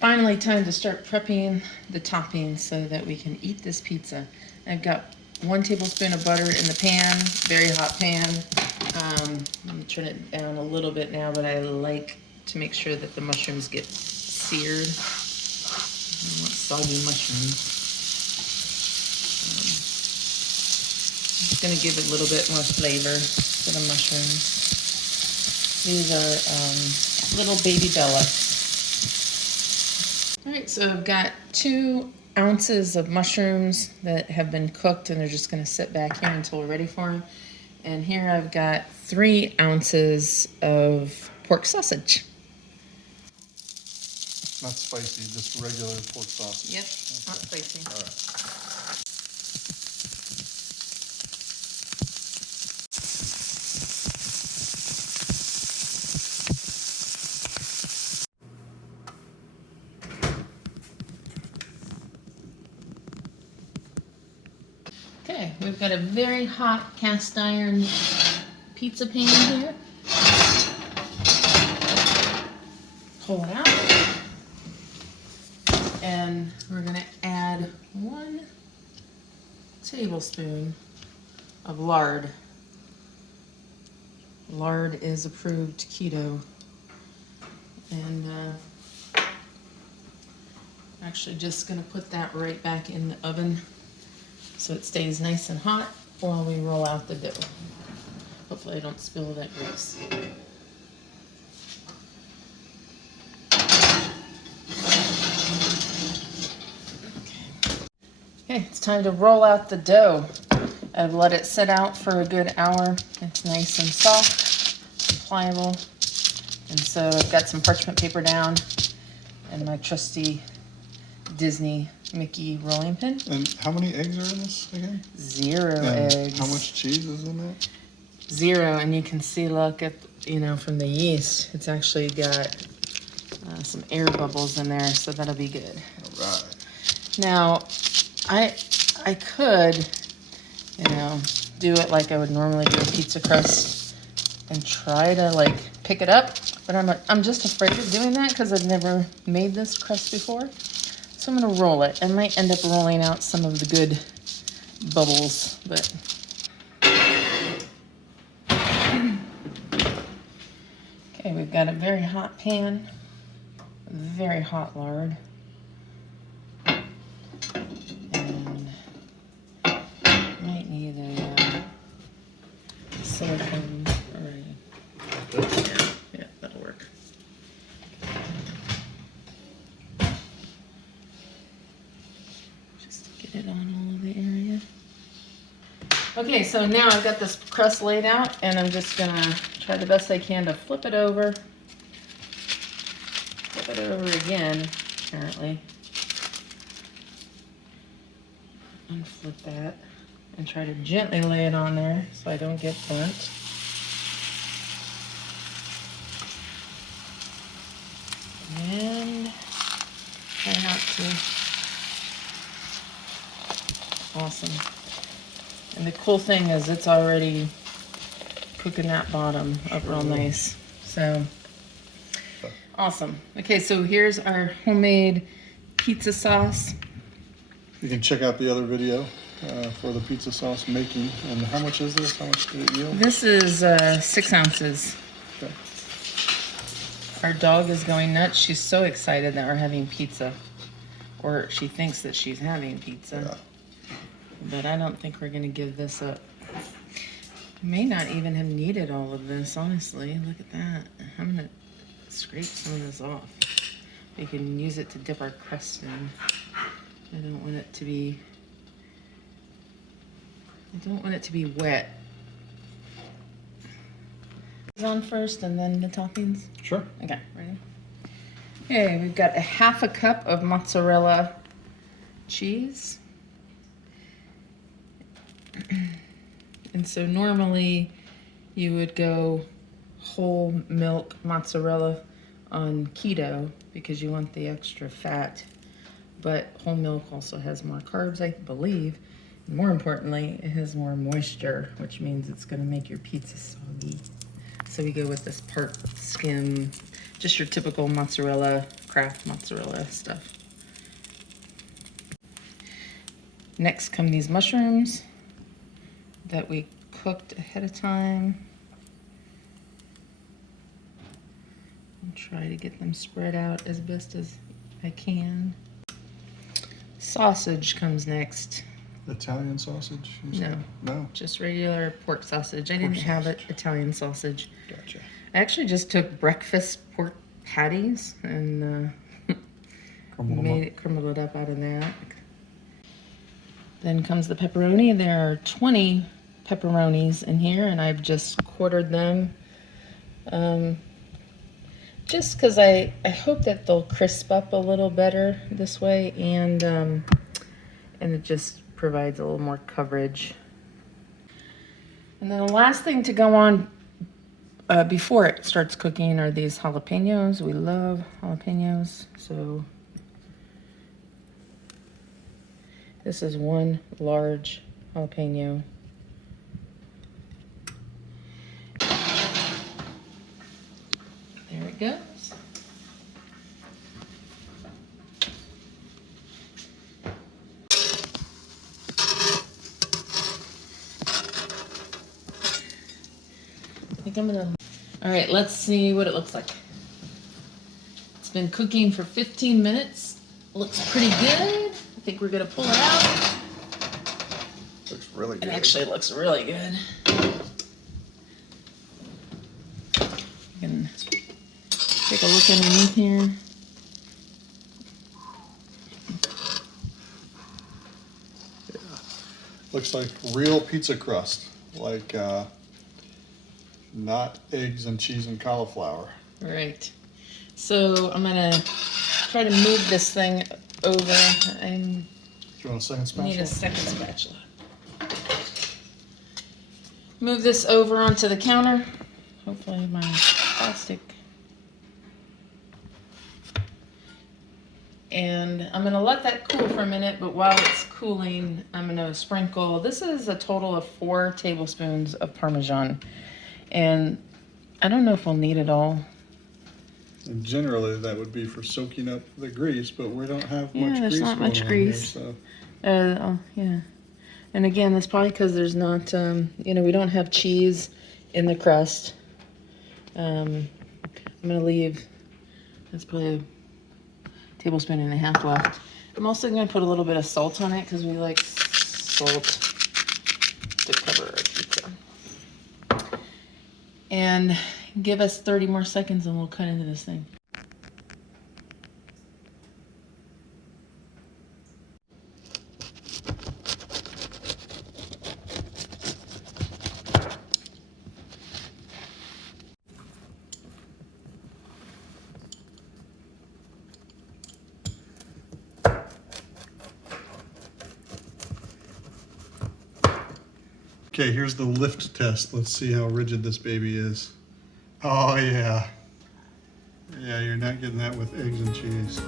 Finally, time to start prepping the toppings so that we can eat this pizza. I've got 1 tablespoon of butter in the pan, very hot pan. I'm gonna turn it down a little bit now, but I like to make sure that the mushrooms get seared. I want soggy mushrooms. Just gonna give it a little bit more flavor to the mushrooms. These are little baby Bella. All right, so I've got 2 ounces of mushrooms that have been cooked, and they're just gonna sit back here until we're ready for them. And here I've got 3 ounces of pork sausage. Not spicy, just regular pork sausage. Yep, okay. Not spicy. All right. Okay, we've got a very hot cast iron pizza pan here. Pull it out. And we're gonna add 1 tablespoon of lard. Lard is approved keto. And actually just gonna put that right back in the oven so it stays nice and hot while we roll out the dough. Hopefully I don't spill that grease. Okay, it's time to roll out the dough. I've let it sit out for a good hour. It's nice and soft, and pliable. And so I've got some parchment paper down and my trusty Disney Mickey rolling pin. And how many eggs are in this again? 0 and eggs. How much cheese is in it? 0, and you can see, look at, from the yeast, it's actually got some air bubbles in there, so that'll be good. All right. Now, I could, do it like I would normally do a pizza crust and try to pick it up, but I'm just afraid of doing that because I've never made this crust before. So I'm gonna roll it. I might end up rolling out some of the good bubbles, but. Okay, we've got a very hot pan, very hot lard. And might need a silicone or yeah, that'll work. Just to get it on all of the area. Okay, so now I've got this crust laid out, and I'm just gonna try the best I can to flip it over. Flip it over again, apparently. Unflip that and try to gently lay it on there so I don't get burnt. And try not to. Awesome. And the cool thing is it's already cooking that bottom up real nice. So, awesome. Okay, so here's our homemade pizza sauce. You can check out the other video for the pizza sauce making. And how much is this? How much did it yield? This is 6 ounces. Okay. Our dog is going nuts. She's so excited that we're having pizza. Or she thinks that she's having pizza. Yeah. But I don't think we're going to give this up. May not even have needed all of this, honestly. Look at that. I'm going to scrape some of this off. We can use it to dip our crust in. I don't want it to be wet. On first and then the toppings? Sure. Okay, ready? Okay, we've got a 1/2 cup of mozzarella cheese. And so normally you would go whole milk mozzarella on keto because you want the extra fat, but whole milk also has more carbs, I believe. More importantly, it has more moisture, which means it's going to make your pizza soggy. So we go with this part skim, just your typical mozzarella Kraft mozzarella stuff. Next come these mushrooms that we cooked ahead of time. And try to get them spread out as best as I can. Sausage comes next. Italian sausage? you No. said? No. Just regular pork sausage. I didn't have it Italian sausage. Gotcha. I actually just took breakfast pork patties and crumbled it up out of that. Then comes the pepperoni. There are 20 pepperonis in here, and I've just quartered them. Just because I hope that they'll crisp up a little better this way, and it just provides a little more coverage. And then the last thing to go on before it starts cooking are these jalapenos. We love jalapenos, so this is one large jalapeno. There it goes. I think I'm gonna. All right, let's see what it looks like. It's been cooking for 15 minutes. Looks pretty good. I think we're gonna pull it out. Looks really good. It actually looks really good. You can take a look underneath here. Yeah. Looks like real pizza crust, like not eggs and cheese and cauliflower. Right. So I'm gonna try to move this thing over. Do you want a second spatula? Need a second spatula. Move this over onto the counter. Hopefully my plastic. And I'm gonna let that cool for a minute, but while it's cooling, I'm gonna sprinkle, this is a total of 4 tablespoons of Parmesan. And I don't know if we'll need it all. And generally that would be for soaking up the grease, but we don't have Yeah, much there's grease not going much on grease. here, so. Yeah. And again, that's probably because there's not, we don't have cheese in the crust. I'm gonna leave, that's probably a tablespoon and a half left. I'm also gonna put a little bit of salt on it because we like salt to cover our pizza. And give us 30 more seconds and we'll cut into this thing. Okay, here's the lift test. Let's see how rigid this baby is. Oh yeah. Yeah, you're not getting that with eggs and cheese.